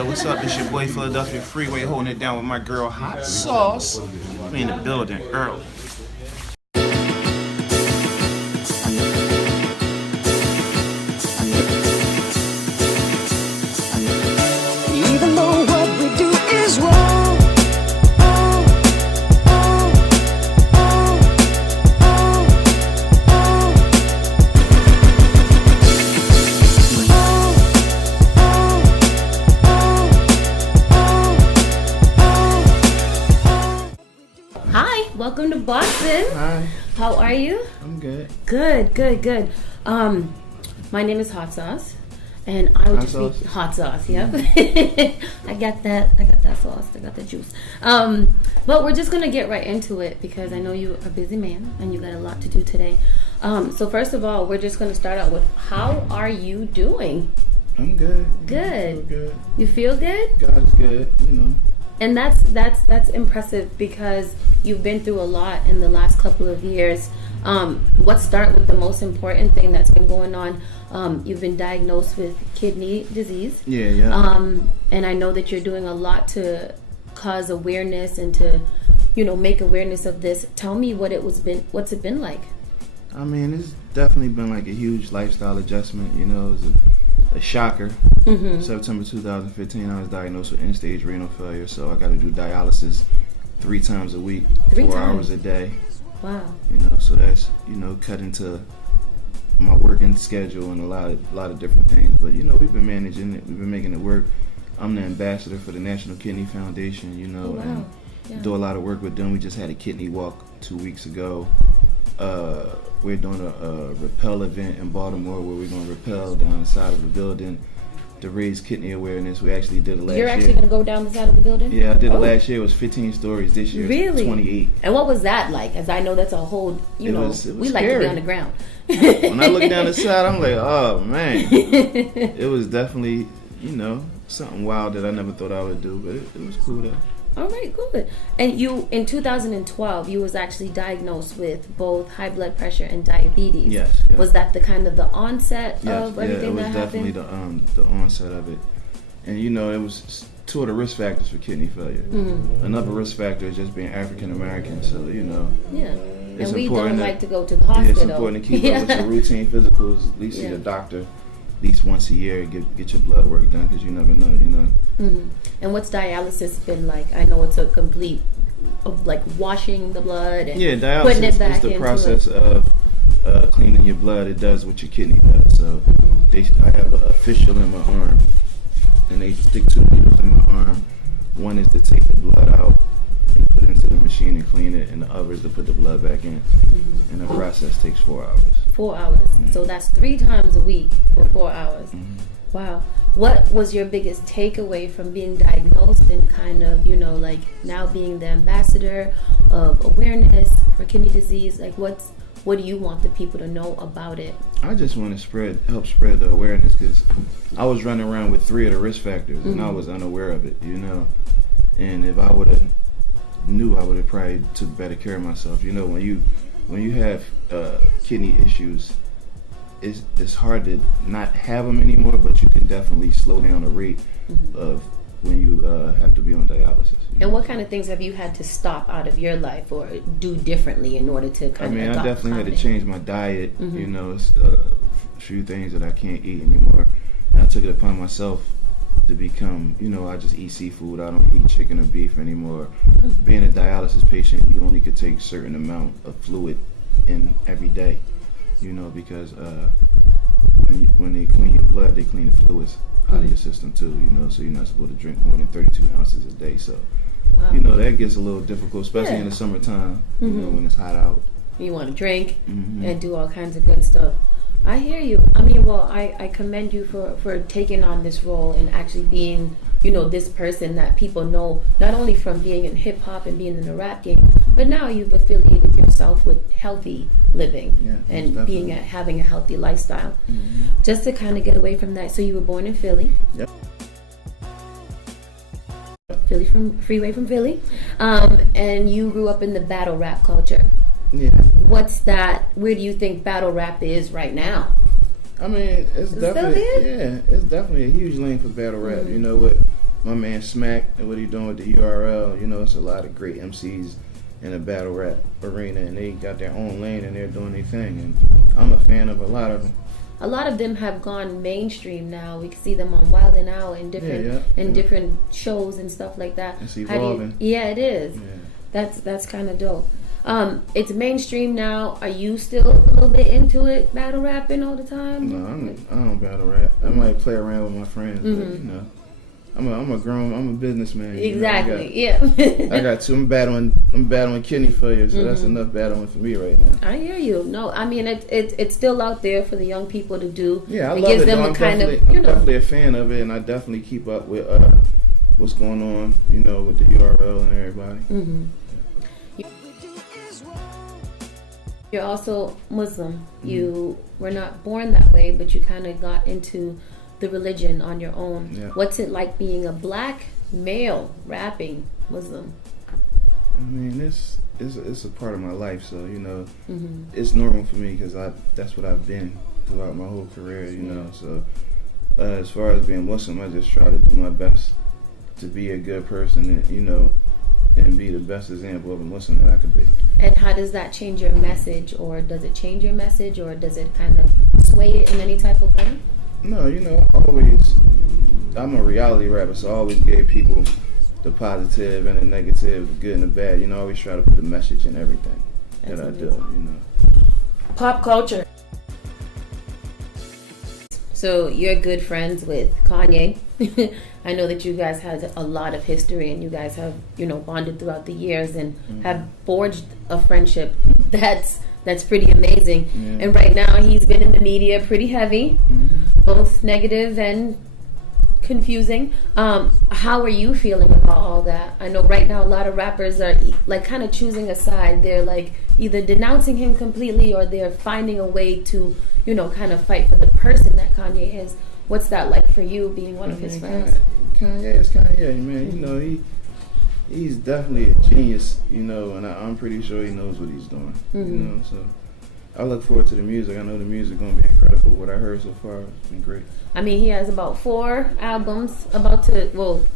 Yo, what's up? It's your boy Philadelphia Freeway holding it down with my girl Hot Sauce. We in the building early. Even though what we do is wrong, Hi, welcome to Boston. Hi, How are you? I'm good. Good. My name is Hot Sauce, and I would Hot just sauce? be Hot Sauce. Yep, I got that sauce. I got the juice. But we're just gonna get right into it because I know you're a busy man and you got a lot to do today. So first of all, we're just gonna start out with how are you doing? I'm good. Good. I feel good. You feel good? God is good, you know. And that's impressive because you've been through a lot in the last couple of years. Let's start with the most important thing that's been going on. You've been diagnosed with kidney disease. Yeah. And I know that you're doing a lot to cause awareness and to, make awareness of this. Tell me what's it been like? I mean, it's definitely been like a huge lifestyle adjustment, you know. It's a shocker. September 2015, I was diagnosed with end-stage renal failure, so I got to do dialysis 3 times a week, 4 hours a day. Wow. So that's, cut into my working schedule and a lot of different things. But, we've been managing it. We've been making it work. I'm the ambassador for the National Kidney Foundation, and do a lot of work with them. We just had a kidney walk 2 weeks ago. We're doing a rappel event in Baltimore where we're going to rappel down the side of the building to raise kidney awareness. We actually did it last year. You're actually going to go down the side of the building? Yeah, I did it last year. It was 15 stories. This year really? It's 28. And what was that like? As I know that's a whole, it was we scary. like to be on the ground. When I look down the side, I'm like, oh, man. It was definitely, something wild that I never thought I would do, but it was cool, though. All right, good. And you, in 2012, you was actually diagnosed with both high blood pressure and diabetes. Yes. Was that the onset of everything that happened? Yeah, it was definitely the onset of it. And, it was 2 of the risk factors for kidney failure. Mm-hmm. Another risk factor is just being African American. So, Yeah. It's and we important don't like to go to the hospital. It's important to keep up with your routine physicals, at least see the doctor at least once a year, get your blood work done, because you never know, Mm-hmm. And what's dialysis been like? I know it's a complete of like washing the blood and dialysis putting it back is the into process it. of cleaning your blood. It does what your kidney does. So I have a fistula in my arm, and they stick 2 needles in my arm. One is to take the blood out and put it into the machine and clean it, and the other is to put the blood back in. And the process takes 4 hours. 4 hours. So that's 3 times a week for 4 hours. Wow. What was your biggest takeaway from being diagnosed and kind of, now being the ambassador of awareness for kidney disease? Like, what do you want the people to know about it? I just want to help spread the awareness, because I was running around with 3 of the risk factors, and I was unaware of it, And if I would have knew, I would have probably took better care of myself. When you have kidney issues, it's hard to not have them anymore, but you can definitely slow down the rate of when you have to be on dialysis. And what kind of things have you had to stop out of your life or do differently in order to kind of I definitely had to change my diet. It's a few things that I can't eat anymore. And I took it upon myself to become, I just eat seafood. I don't eat chicken or beef anymore. Being a dialysis patient, you only could take a certain amount of fluid in every day, because when they clean your blood, they clean the fluids out of your system too, so you're not supposed to drink more than 32 ounces a day. So, that gets a little difficult, especially in the summertime, when it's hot out. You want to drink and do all kinds of good stuff. I hear you. I mean, I commend you for taking on this role and actually being, this person that people know, not only from being in hip hop and being in the rap game, but now you've affiliated yourself with healthy living and having a healthy lifestyle. Just to kind of get away from that. So you were born in Philly. Yep. Freeway from Philly. And you grew up in the battle rap culture. Yeah. What's that? Where do you think battle rap is right now? I mean, it's definitely a huge lane for battle rap. You know, my man Smack and what he doing with the URL. You know, it's a lot of great MCs in the battle rap arena, and they got their own lane and they're doing their thing. And I'm a fan of a lot of them. A lot of them have gone mainstream now. We can see them on Wild 'N Out and different shows and stuff like that. It's evolving. It is. Yeah. That's kind of dope. It's mainstream now. Are you still a little bit into it, battle rapping all the time? No, I don't battle rap. I might play around with my friends, but you know, I'm a businessman. Exactly. You know, I got two. I'm battling kidney failure, so that's enough battling for me right now. I hear you. No, I mean it's still out there for the young people to do. Yeah, I it love gives it. them I'm definitely a fan of it, and I definitely keep up with what's going on, you know, with the URL and everybody. Mm-hmm. You're also Muslim. You were not born that way, but you kind of got into the religion on your own. Yeah. What's it like being a black male rapping Muslim? I mean, it's a part of my life, so you know, it's normal for me because that's what I've been throughout my whole career, you know. So as far as being Muslim, I just try to do my best to be a good person, and you know, and be the best example of a Muslim that I could be. And how does that change your message, or does it change your message, or does it kind of sway it in any type of way? No, you know, I'm a reality rapper, so I always gave people the positive and the negative, the good and the bad. You know, I always try to put a message in everything that I do, you know. Pop culture. So you're good friends with Kanye. I know that you guys had a lot of history, and you guys have, you know, bonded throughout the years and have forged a friendship that's pretty amazing. Yeah. And right now he's been in the media pretty heavy, both negative and confusing. How are you feeling about all that? I know right now a lot of rappers are like kind of choosing a side. They're like either denouncing him completely, or they're finding a way to, you know, kind of fight for the person that Kanye is. What's that like for you, being one of his friends? Kanye is Kanye, man. You know, he's definitely a genius, you know, and I'm pretty sure he knows what he's doing, you know, so I look forward to the music. I know the music going to be incredible. What I heard so far has been great. I mean, he has about 4 albums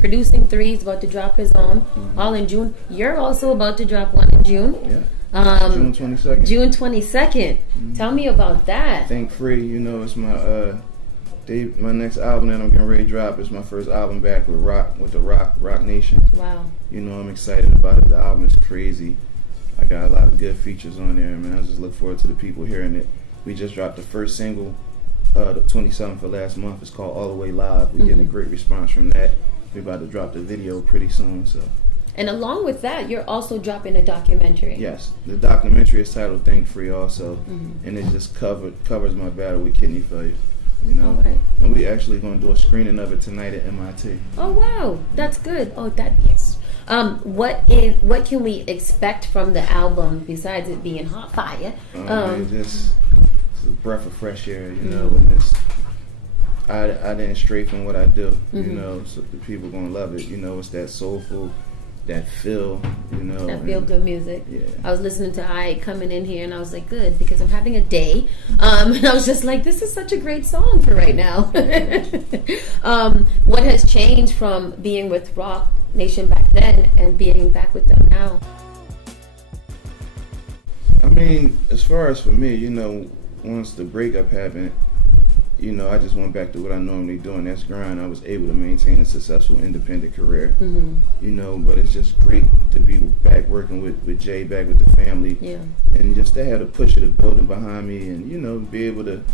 producing 3. He's about to drop his own, all in June. You're also about to drop one in June. Yeah. June 22nd. June 22nd. Tell me about that. Think Free, you know, it's my next album that I'm getting ready to drop is my first album back with Roc-Nation. Wow. You know, I'm excited about it. The album is crazy. I got a lot of good features on there, man. I just look forward to the people hearing it. We just dropped the first single, the 27th of last month. It's called All the Way Live. We're getting a great response from that. We're about to drop the video pretty soon, so. And along with that, you're also dropping a documentary. Yes, the documentary is titled Think Free also, and it just covers my battle with kidney failure. You know, right. And we actually going to do a screening of it tonight at MIT. Oh wow, that's good. Oh, that yes. What can we expect from the album besides it being hot fire? It's a breath of fresh air, you know. And I didn't stray from what I do, you know. So the people gonna love it. You know, it's that soulful, that feel, you know. That feel good music. Yeah. I was listening to I coming in here, and I was like, good, because I'm having a day. And I was just like, this is such a great song for right now. What has changed from being with Roc-Nation back then and being back with them now? I mean, as far as for me, you know, once the breakup happened, you know, I just went back to what I normally do, and that's grind. I was able to maintain a successful independent career, you know, but it's just great to be back working with Jay, back with the family, and just to have the push of the building behind me, and, you know, be able to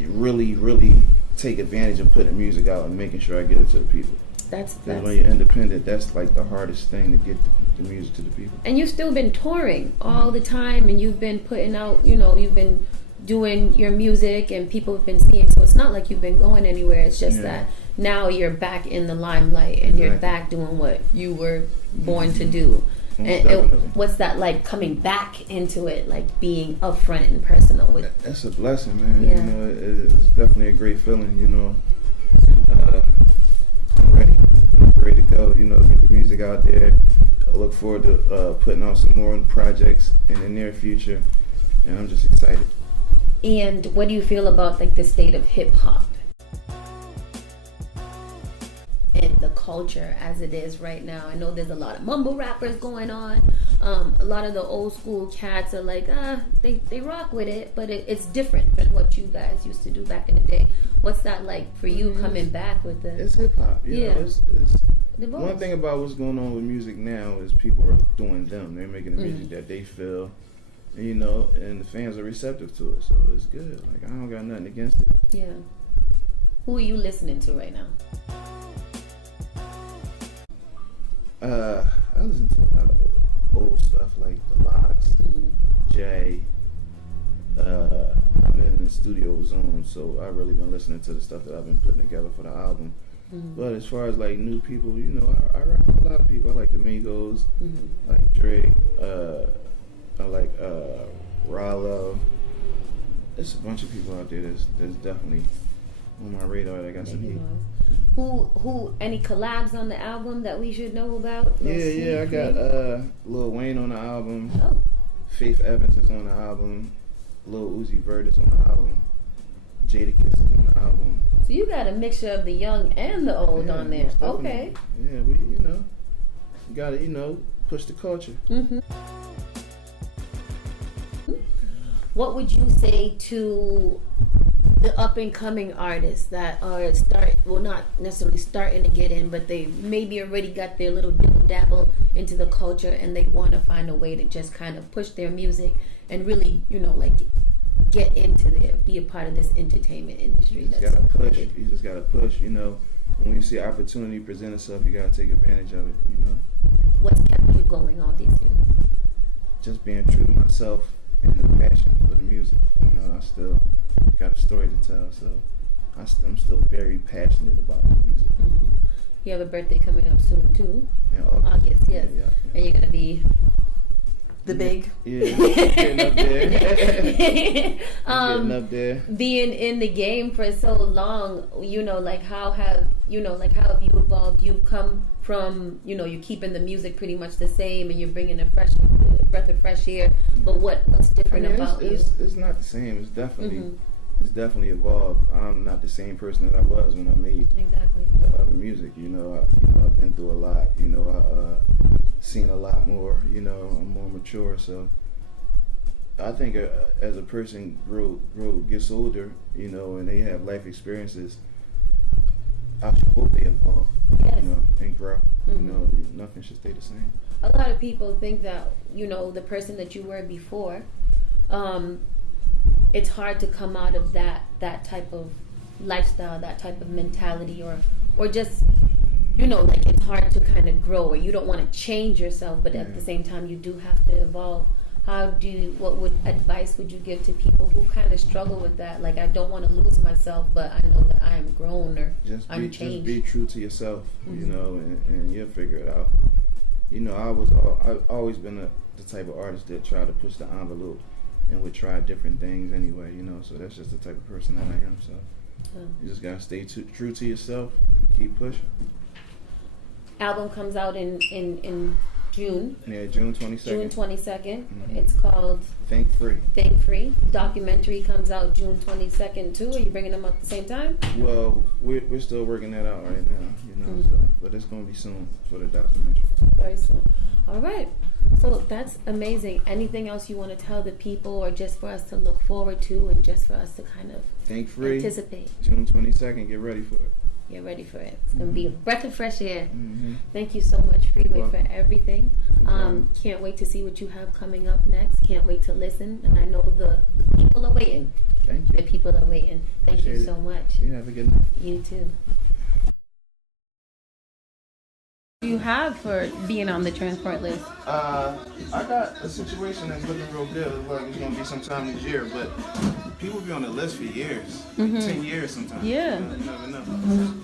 really, really take advantage of putting music out and making sure I get it to the people. That's when you're independent, that's like the hardest thing, to get the music to the people. And you've still been touring all the time, and you've been putting out, you know, you've been doing your music, and people have been seeing, so it's not like you've been going anywhere. It's just that now you're back in the limelight, and you're back doing what you were born to do. And what's that like, coming back into it, like being upfront and personal with? That's a blessing, man. You know, it's definitely a great feeling, you know. And, I'm ready to go, you know, get the music out there. I look forward to putting out some more projects in the near future, and I'm just excited. And what do you feel about like the state of hip hop and the culture as it is right now. I know there's a lot of mumble rappers going on. A lot of the old school cats are like, they rock with it, but it's different than what you guys used to do back in the day. What's that like for you coming back with the... It's hip-hop, you Yeah. know. It's one thing about what's going on with music now is people are doing them. They're making the music that they feel, you know, and the fans are receptive to it, so it's good. Like, I don't got nothing against it. Yeah. Who are you listening to right now? I listen to a lot of old stuff like The Lox, Jay. I'm in the studio zone, so I've really been listening to the stuff that I've been putting together for the album. But as far as like new people, you know, I rock with a lot of people. I like the Migos, like Drake, I like Rollo. There's a bunch of people out there that's definitely on my radar that got some heat. Who any collabs on the album that we should know about? Yeah, I got Lil Wayne on the album. Oh. Faith Evans is on the album. Lil Uzi Vert is on the album. Jadakiss is on the album. So you got a mixture of the young and the old on there. Okay. Yeah, we, you know, gotta, you know, push the culture. What would you say to the up and coming artists that are not necessarily starting to get in, but they maybe already got their little dibble dabble into the culture and they want to find a way to just kind of push their music and really, you know, like get into there, be a part of this entertainment industry? You just gotta push. You just gotta push. You know, when you see opportunity present itself, you gotta take advantage of it. You know. What's kept you going all these years? Just being true to myself and the passion for the music. You know, I still got a story to tell, so I'm still very passionate about the music. You have a birthday coming up soon too. In August. Yes. Yeah. And you're gonna be the big. Yeah, getting up there. Getting up there. Being in the game for so long, you know, like how have you evolved? You've come from, you know, you're keeping the music pretty much the same, and you're bringing a fresh breath of fresh air. But what's different about you? It's not the same. It's definitely evolved. I'm not the same person that I was when I made the other music. You know, I've been through a lot. You know, I've seen a lot more. You know, I'm more mature. So I think as a person gets older, you know, and they have life experiences, I hope they evolve. Yes. You know, and grow. You know, nothing should stay the same. A lot of people think that, you know, the person that you were before, it's hard to come out of that type of lifestyle, that type of mentality, or just, you know, like it's hard to kind of grow, or you don't want to change yourself, but at the same time you do have to evolve. What advice would you give to people who kind of struggle with that? Like, I don't want to lose myself, but I know that I am grown or I'm changed. Just be true to yourself, you know, and you'll figure it out. You know, I've always been the type of artist that tried to push the envelope and would try different things anyway, you know, so that's just the type of person that I am. So you just gotta stay true to yourself and keep pushing. Album comes out in June. Yeah, June 22nd. June 22nd. It's called Think Free. Think Free. Documentary comes out June 22nd too. Are you bringing them out at the same time? Well, we're still working that out right now, you know, so, but it's gonna be soon for the documentary. Very soon. All right. So that's amazing. Anything else you want to tell the people, or just for us to look forward to, and just for us to kind of Think Free. Anticipate. June 22nd. Get ready for it. Get ready for it. It's going to be a breath of fresh air. Thank you so much, Freeway, for everything. Can't wait to see what you have coming up next. Can't wait to listen. And I know the people are waiting. Thank you. The people are waiting. Thank you so much. You have a good night. You too. What do you have for being on the transport list? I got a situation that's looking real good. It looks like it's going to be sometime this year, but people be on the list for years. 10 years sometimes. Yeah. You never know.